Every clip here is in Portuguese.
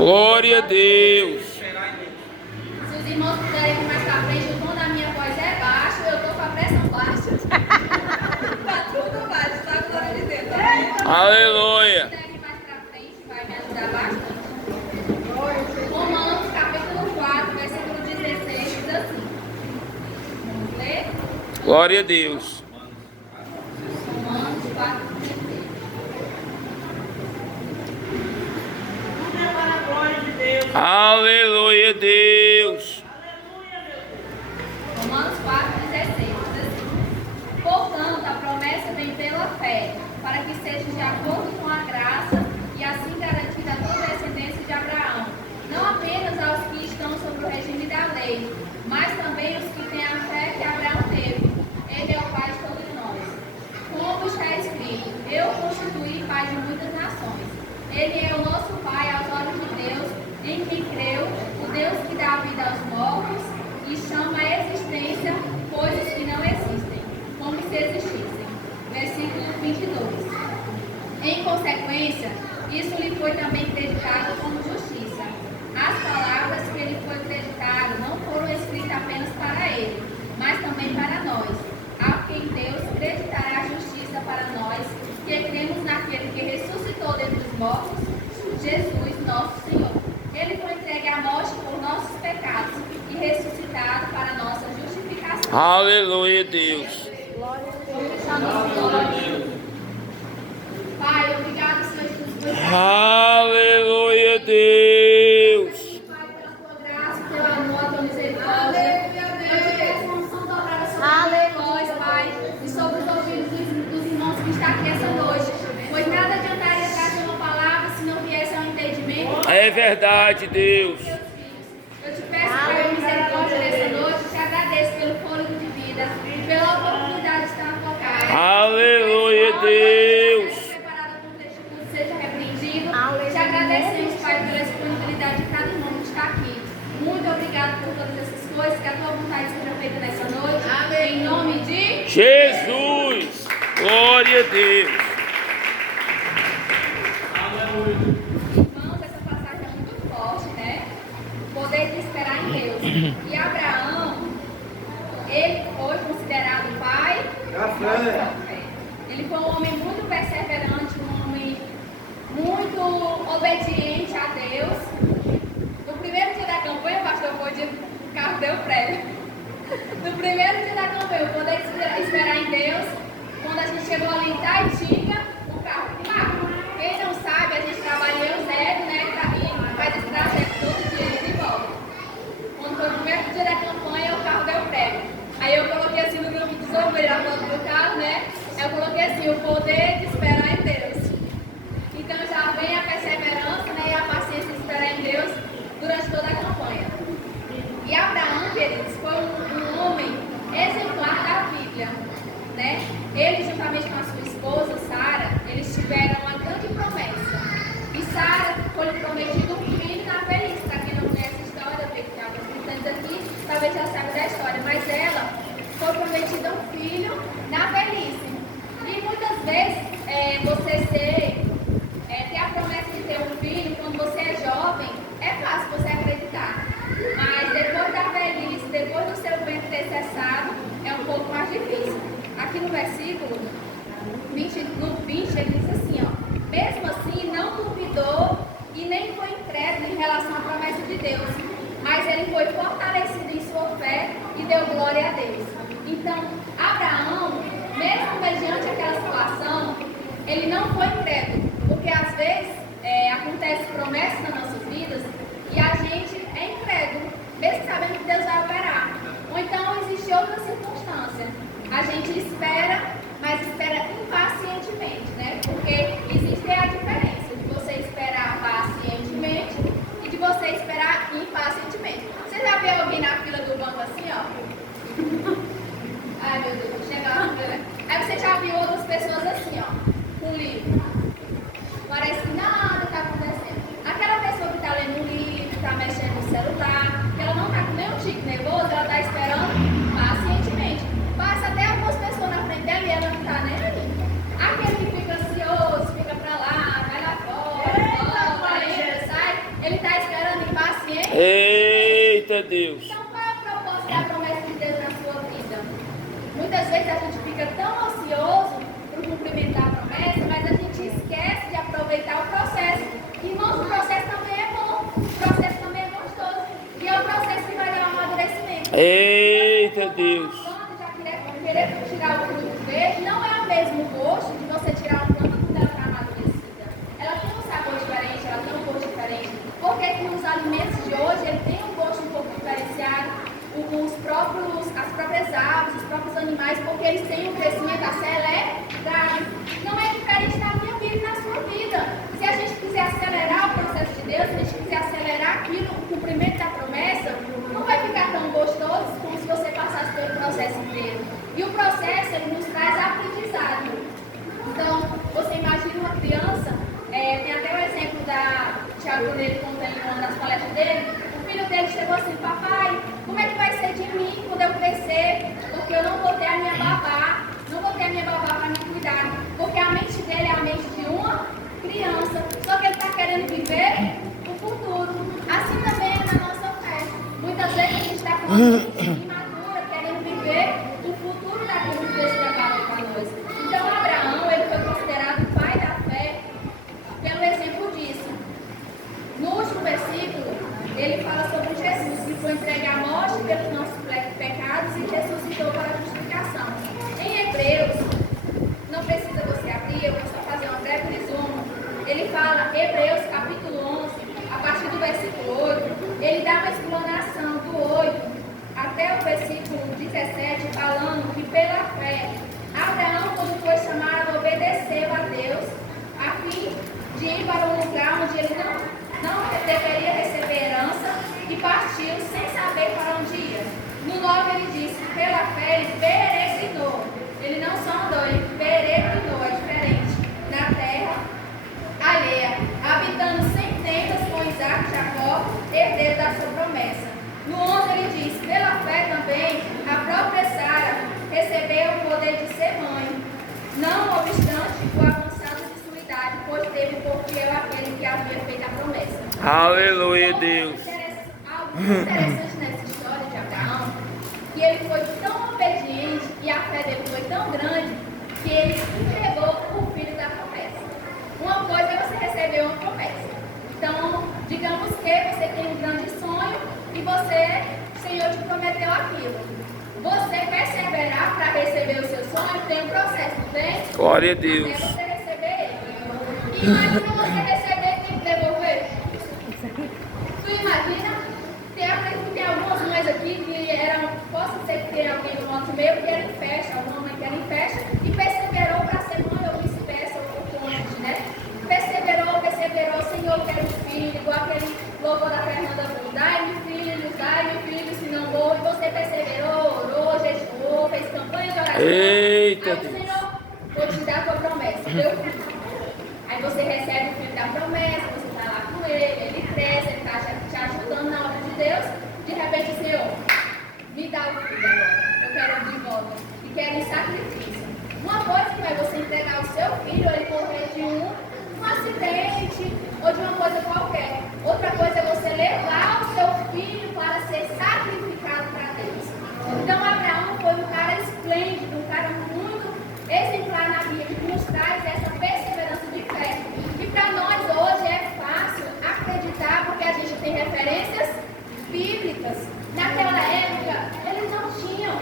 Glória a Deus. Se os irmãos puderem ir mais pra frente, o tom da minha voz é baixo, eu tô com a pressão baixa. Tá tudo baixo, tá? Glória de Deus. Aleluia. Se puderem ir mais pra frente, vai me ajudar bastante. Romanos capítulo 4, versículo 16, diz assim. Vamos ler? Glória a Deus. Romanos 4, 16. Aleluia, Deus. Romanos 4,16 diz assim: portanto, a promessa vem pela fé, para que seja de acordo com a graça e assim garantida a toda a descendência de Abraão, não apenas aos que estão sob o regime da lei, mas também os que têm a fé que Abraão teve. Ele é o Pai de todos nós. Como está escrito: eu o constituí Pai de muitas nações. Ele é o nosso Pai aos olhos de Deus, em quem creu, o Deus que dá vida aos mortos e chama à existência coisas que não existem, como se existissem. Versículo 22. Em consequência, isso lhe foi também creditado como justiça. As palavras que lhe foi creditado não foram escritas apenas para ele, mas também para nós, a quem Deus creditará a justiça para nós, que cremos naquele que ressuscitou dentre os mortos, Jesus, nosso Senhor. Ele foi entregue à morte por nossos pecados e ressuscitado para nossa justificação. Aleluia, Deus. Pai, obrigado, Senhor Jesus, por Aleluia, Deus. Pai, pela tua graça, pelo amor, tua misericórdia. Eu te peço uma unção dobrada sobre nós, Pai, e sobre os ouvidos dos irmãos que estão aqui essa noite. Pois nada adiantaria trazer uma palavra se não viesse ao entendimento. É verdade, Deus. Eu te peço, Pai, misericórdia nessa noite. Te agradeço pelo fôlego de vida, pela oportunidade de estar na tua casa. Aleluia, Deus. Preparada para que este culto seja repreendido. Te agradecemos, Pai, pela disponibilidade de cada irmão que está aqui. Muito obrigado por todas essas coisas. Que a tua vontade seja feita nessa noite. Amém. Em nome de Jesus. Glória a Deus. irmãos, essa passagem é muito forte, né? O poder de esperar em Deus. E Abraão, ele foi considerado pai da fé. Ele foi um homem muito perseverante, um homem muito obediente a Deus. No primeiro dia da campanha, o pastor foi de o carro deu prego. No primeiro dia da campanha, o poder de esperar em Deus, quando a gente chegou ali em Taitinga, o carro parou. Quem não sabe, a gente trabalha em Eusébio, né? E faz esse trajeto todo dia e volta. Quando foi o primeiro dia da campanha, o carro deu prego. Aí eu coloquei assim no grupo dos obreiros, a foto do carro, né? Eu coloquei assim, o poder de esperar em Deus. Então já vem a perseverança, né? E a paciência de esperar em Deus durante toda a campanha. E Abraão, queridos, foi um homem exemplar da Bíblia, né? Ele, juntamente com a sua esposa, Sara, eles tiveram uma grande promessa. E Sara foi prometido um filho na velhice. Para quem não conhece a história, eu sei que tem alguns cristãos aqui, talvez já saiba da história, mas ela foi prometida um filho na velhice. E muitas vezes você ter a promessa de ter um filho quando você é jovem, é fácil você acreditar. Mas depois da velhice, depois do seu ventre ter cessado, é um pouco mais difícil. Aqui no versículo 20, ele diz assim, ó: mesmo assim não duvidou e nem foi incrédulo em relação à promessa de Deus, mas ele foi fortalecido em sua fé e deu glória a Deus. Então, Abraão, mesmo mediante aquela situação, ele não foi incrédulo, porque às vezes acontece promessas nas nossas vidas e a gente é incrédulo, mesmo sabendo que Deus vai operar. Ou então existe outra circunstância. A gente espera, mas espera impacientemente, né? Porque existe a diferença de você esperar pacientemente e de você esperar impacientemente. Você já viu alguém na fila do banco assim, ó? Ai, meu Deus, chega lá. Aí você já viu outras pessoas assim, ó, com livro. Parece que nada está acontecendo. Aquela pessoa Eita Deus. Então, qual é o propósito da promessa de Deus na sua vida? Muitas vezes a gente fica tão ansioso para o cumprimento da promessa, mas a gente esquece de aproveitar o processo. Irmãos, o processo também é bom, o processo também é gostoso. E é o processo que vai dar um amadurecimento. Eita Deus. Quando já querer tirar o fruto verde, não é o mesmo gosto de você tirar uma planta quando ela está amadurecida. Ela tem um sabor diferente, ela tem um gosto diferente. Porque que os alimentos de hoje ele tem um gosto um pouco diferenciado. As próprias aves, os próprios animais, porque eles têm um crescimento acelerado. Não é diferente na minha vida e na sua vida. Se a gente quiser acelerar o processo de Deus, se a gente quiser acelerar aquilo, o cumprimento da promessa, não vai ficar tão gostoso como se você passasse pelo processo inteiro. E o processo, ele nos traz aprendizado. Então, você imagina uma criança, tem até o exemplo da Tiago, quando ele conta em uma das palestras dele, o filho dele chegou assim: papai, como é que vai ser de mim quando eu crescer? Porque eu não vou ter a minha babá, para me cuidar. Porque a mente dele é a mente de uma criança, só que ele está querendo viver o futuro. Assim também é na nossa fé. Muitas vezes a gente está com uma mente imatura, querendo viver o futuro daquilo que Deus preparou para nós. Então, Abraão, ele foi considerado o pai da fé pelo exemplo disso. No último versículo, ele fala sobre Jesus, que foi entregue à morte pelos nossos pecados e ressuscitou para a justificação. Em Hebreus, não precisa você abrir, eu vou só fazer um breve resumo. Ele fala, Hebreus capítulo 11, a partir do versículo 8, ele dá uma explanação do 8 até o versículo 17, falando que pela fé, Abraão, quando foi chamado, obedeceu a Deus, a fim de ir para um lugar onde ele não deveria receber herança, e partiu sem saber para onde ia. No 9 ele diz que pela fé ele peregrinou. Ele não só andou, ele peregrinou, é diferente, na terra alheia, habitando sem tendas com Isaac e Jacó, herdeiro da sua promessa. No 11 ele diz, pela fé também, a própria Sara recebeu o poder de ser mãe, não obstante o avançado de sua idade, pois teve por fiel aquele que havia feito a promessa. Aleluia, Deus. Algo interessante nessa história de Abraão, que ele foi tão obediente e a fé dele foi tão grande, que ele entregou o filho da promessa. Uma coisa é você receber uma promessa. Então, digamos que você tem um grande sonho e o Senhor te prometeu aquilo. Você perseverar para receber o seu sonho tem um processo, não tem? Glória a Deus. Até você receber ele. Imagina você receber e tem que devolver. Tu imagina? Tem algumas mães aqui que eram, posso ser que tem alguém no nosso meio que era em festa, alguma mãe que era em festa e perseverou para ser mãe ou vice-versa ou cônjuge, né? Perseverou, Senhor, eu quero um filho, igual aquele louvor da Fernanda Bru, dai-me filho, se não vou, e você perseverou, orou, jejuou, fez campanha de oração. Eita, aí o Senhor, vou te dar a tua promessa, deu filho. Aí você recebe o filho da promessa, você está lá com ele cresce, ele está te ajudando na obra de Deus. De repente, o Senhor, me dá o filho agora, eu quero de volta, e quero em sacrifício. Uma coisa que é você entregar o seu filho, ele correr de um acidente ou de uma coisa qualquer. Outra coisa é você levar o seu filho para ser sacrificado para Deus. Então, Abraão foi um cara esplêndido, um cara muito exemplar na Bíblia, que nos traz essa perseverança de fé. E para nós hoje é fácil acreditar porque a gente tem referências bíblicas. Naquela época, eles não tinham.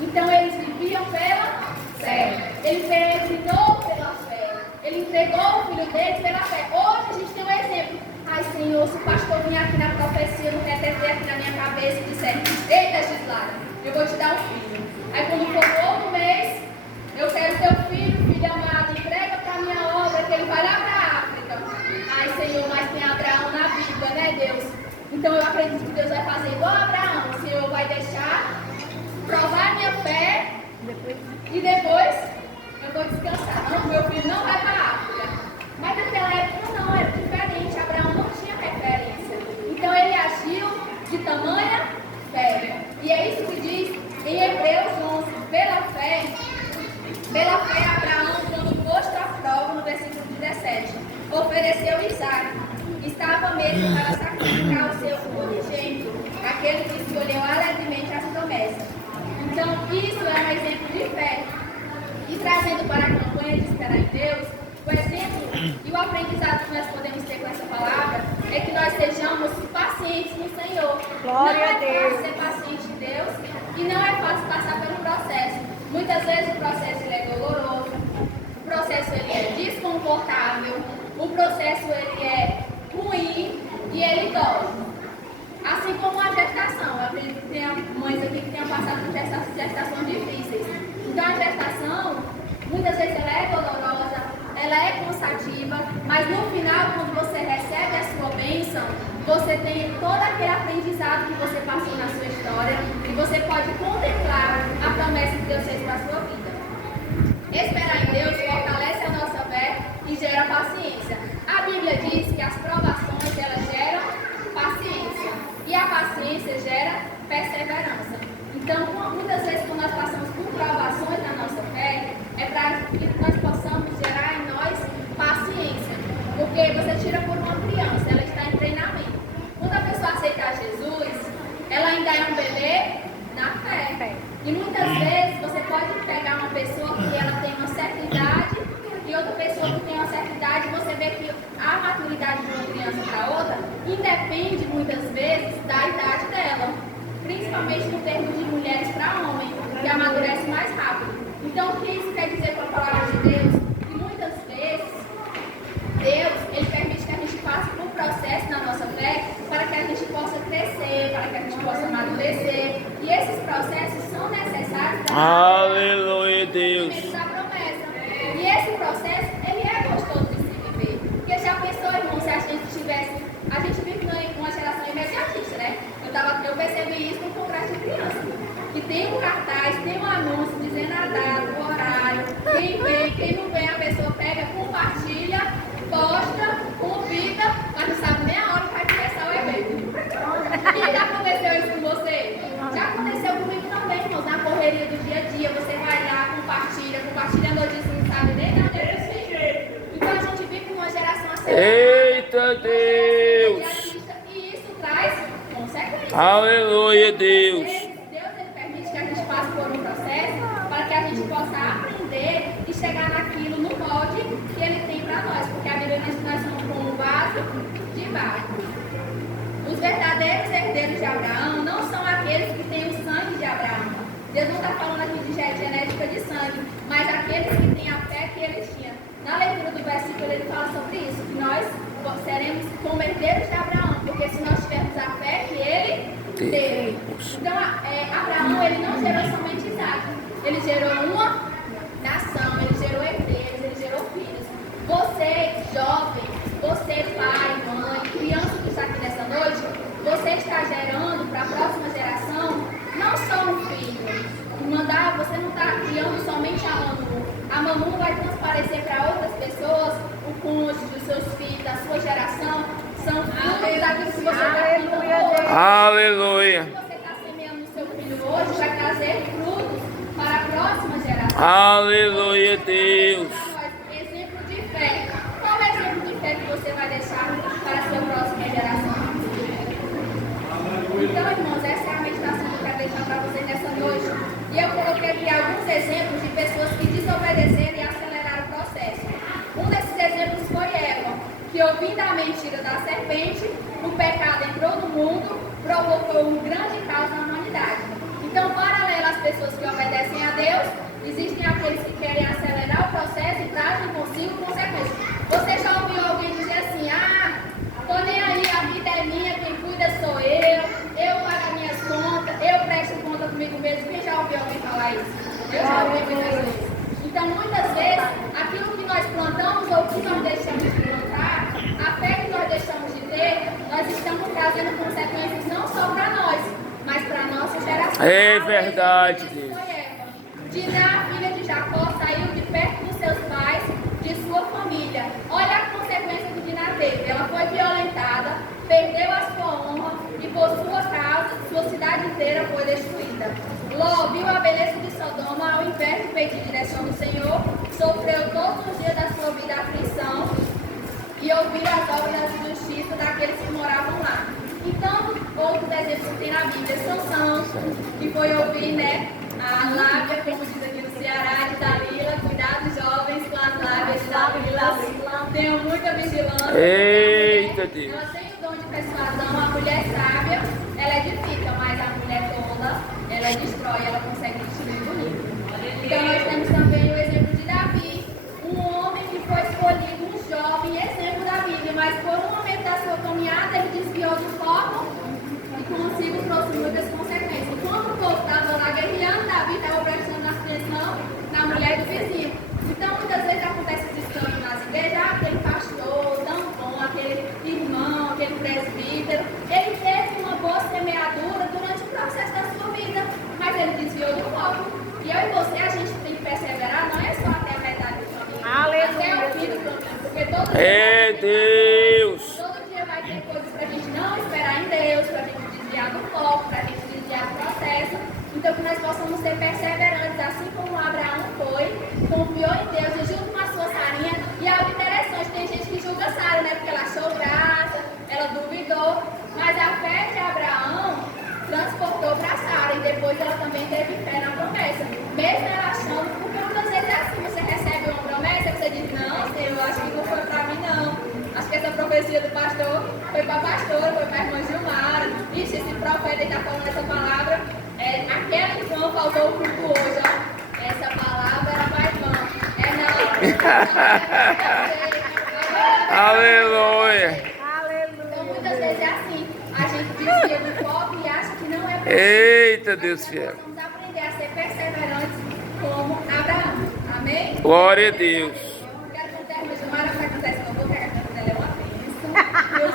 Então, eles viviam pela fé. Ele peregrinou pela fé. Ele entregou o filho dele pela fé. Hoje a gente tem um exemplo. Ai, Senhor, se o pastor vinha aqui na profecia, no reteter aqui na minha cabeça e disser, eita, Gislara, eu vou te dar um filho. Aí quando for no outro mês, eu quero teu filho amado, entrega para a minha obra, que ele vai lá para a África. Ai, Senhor, mas tem Abraão na Bíblia, né, Deus? Então eu acredito que Deus vai fazer igual a Abraão. O Senhor vai deixar provar a minha fé e depois eu vou descansar. Não, meu filho não vai para a África. Mas naquela época não, era diferente. Abraão não tinha referência. Então ele agiu de tamanha fé. E é isso que diz em Hebreus 11. Pela fé Abraão, quando posto à prova, no versículo 17, ofereceu Isaac. Estava mesmo para sacrificar o seu unigênito, aquele que escolheu alegremente as promessas. Então, isso é um exemplo de fé. E trazendo para a campanha de esperar em Deus, o exemplo e o aprendizado que nós podemos ter com essa palavra é que nós sejamos pacientes no Senhor. Glória a Não é Deus. fácil ser paciente em Deus e não é fácil passar pelo processo. Muitas vezes o processo ele é doloroso, o processo ele é desconfortável, o processo ele é ruim e ele dói. Assim como a gestação. Eu acredito que tem mães aqui que tenham passado por gestações difíceis. Então a gestação, muitas vezes ela é dolorosa, ela é cansativa, mas no final, quando você recebe a sua bênção, você tem todo aquele aprendizado que você passou na sua história e você pode contemplar a promessa que Deus fez para a sua vida. Esperar em Deus fortalece a nossa fé e gera paciência. A Bíblia diz que as provações elas geram paciência e a paciência gera perseverança. Então, muitas vezes quando nós passamos por provações na nossa fé, é para que nós possamos gerar em nós paciência. Porque você tira por uma criança, ela está em treinamento. Quando a pessoa aceitar Jesus, ela ainda é um bebê na fé. E muitas vezes você pode pegar uma pessoa que ela tem uma certa idade e outra pessoa que tem uma certa idade, você vê que a maturidade de uma criança para outra independe muitas vezes da idade dela. Principalmente no termo de mulheres para homem, que amadurece mais rápido. Então, o que isso quer dizer com a palavra de Deus? Que muitas vezes, Deus, Ele permite que a gente passe por processo na nossa fé para que a gente possa crescer, para que a gente possa amadurecer. E esses processos são necessários para Aleluia, Deus. da promessa. E esse processo, ele é gostoso de se viver. Porque já pensou, irmão, se a gente tivesse... A gente vive numa geração imediatista, né? Eu percebi isso no congresso de criança. Que tem um cartaz, tem um anúncio dizendo a data, o horário, quem vem, quem não vem, a pessoa pega, compartilha, posta, convida, mas não sabe nem a hora que vai começar o evento. E já aconteceu isso com você? Já aconteceu comigo também, irmãos, na correria do dia a dia. Você vai lá, compartilha a notícia, não sabe nem da onde é que. Então a gente vive numa geração acelerada. Eita, Deus. E isso traz consequências. Aleluia, Deus. Deus ele permite que a gente passe por um processo para que a gente possa aprender e chegar naquilo no molde que Ele tem para nós. Porque a Bíblia diz que nós somos como um vaso de barro. Os verdadeiros herdeiros de Abraão não são aqueles que têm o sangue de Abraão. Deus não está falando aqui de genética de sangue, mas aqueles que têm a fé que eles tinham. Na leitura do versículo ele fala sobre isso, que nós seremos como herdeiros de Abraão, porque se nós tivermos a fé que ele teve. Então, Abraão, ele não gerou somente Isaac, ele gerou uma nação, ele gerou herdeiros, ele gerou filhos. Você, jovem, você, pai, mãe, criança que está aqui nessa noite, você está gerando para a próxima geração não só um filho. Você não está criando somente a Manu. A Manu vai transparecer para outras pessoas, o cônjuge, os seus filhos, a sua geração, são frutos daquilo que você está criando hoje. Aleluia. O que você está semeando no seu filho hoje vai trazer frutos para a próxima geração. Aleluia, Deus. Exemplo de fé. Qual é o exemplo de fé que você vai deixar para a sua próxima geração? Então, irmãos, essa é a meditação que eu quero deixar para vocês nessa noite. E eu coloquei aqui alguns exemplos de pessoas que desobedeceram e aceleraram o processo. Um desses exemplos foi Eva, que ouvindo a mentira da serpente, o pecado entrou no mundo, provocou um grande caos na humanidade. Então, paralelo às pessoas que obedecem a Deus, existem aqueles que querem acelerar o processo e trazem consigo consequências. Você já ouviu alguém dizer assim, tô nem aí, a vida é minha, quem cuida sou eu pago as minhas contas, eu presto conta comigo mesmo. Quem já ouviu alguém falar isso? Eu já ouvi muitas vezes. Então, muitas vezes, aquilo que nós plantamos ou que nós deixamos de plantar, a fé que nós deixamos de ter, nós estamos trazendo consequências não só para nós, mas para a nossa geração. É verdade, Deus. Diná, filha de Jacó, saiu de perto dos seus pais, de sua família. Olha a consequência que Diná teve. Ela foi violentada, perdeu a sua honra e por sua causa, sua cidade inteira foi destruída. Ló viu a beleza de Sodoma, ao invés de pedir direção do Senhor, sofreu todos os dias da sua vida aflição e ouviu as obras de justiça vista daqueles que moravam lá. Então, outros exemplos que tem na Bíblia, Sansão, que foi ouvir, né, a lábia, como diz aqui no Ceará, de Dalila. Cuidado, jovens, com as lábias de Dalila. Tenham muita vigilância. Eita Deus. Ela tem o dom de persuasão. A mulher sábia, ela edifica, mas a mulher tola, ela destrói, ela consegue destruir bonito. Então, nós temos também o exemplo de Davi, um homem que foi escolhido, um jovem, exemplo da Bíblia, mas por um momento da sua caminhada, ele desviou do foco e consigo trouxe muitas consequências. Enquanto o povo estava lá guerreando, Davi estava prestando atenção na mulher do vizinho. Então, muitas vezes acontece esse escândalo nas igrejas, aquele pastor tão bom, aquele irmão, aquele presbítero, ele teve uma boa semeadura durante o processo da sua vida, mas ele desviou do foco. E eu e você, a gente tem que perseverar, não é só até a metade do caminho, até o fim do caminho, porque todo dia vai ter coisas para a gente não esperar em Deus, para a gente desviar do foco, para a gente desviar do processo. Então, que nós possamos ser perseverantes, assim como Abraão foi, confiou em Deus e junto com a sua Sarinha. E algo interessante, tem gente que julga Sara, né? Porque ela achou graça, ela duvidou, mas a fé de Abraão transportou para Sara e depois ela também teve fé na promessa. Mesmo ela achando, porque muitas vezes é assim, você recebe uma promessa e você diz, não, Senhor, acho que não foi para mim não. Acho que essa profecia do pastor foi para a pastora, foi para a irmã Gilmara. Ixi, esse profeta está falando essa palavra. Aquela irmã faltou o culto hoje, ó. Essa palavra era para a irmã. Não. Aleluia. Então muitas vezes é assim. A gente desvia do foco e acha que não é para Eita Deus fiel. Vamos aprender a ser perseverantes como Abraão. Amém? Glória a Deus. Quero contar a irmã Gilmara para que acontece, eu vou pegar a dela, é uma bênção.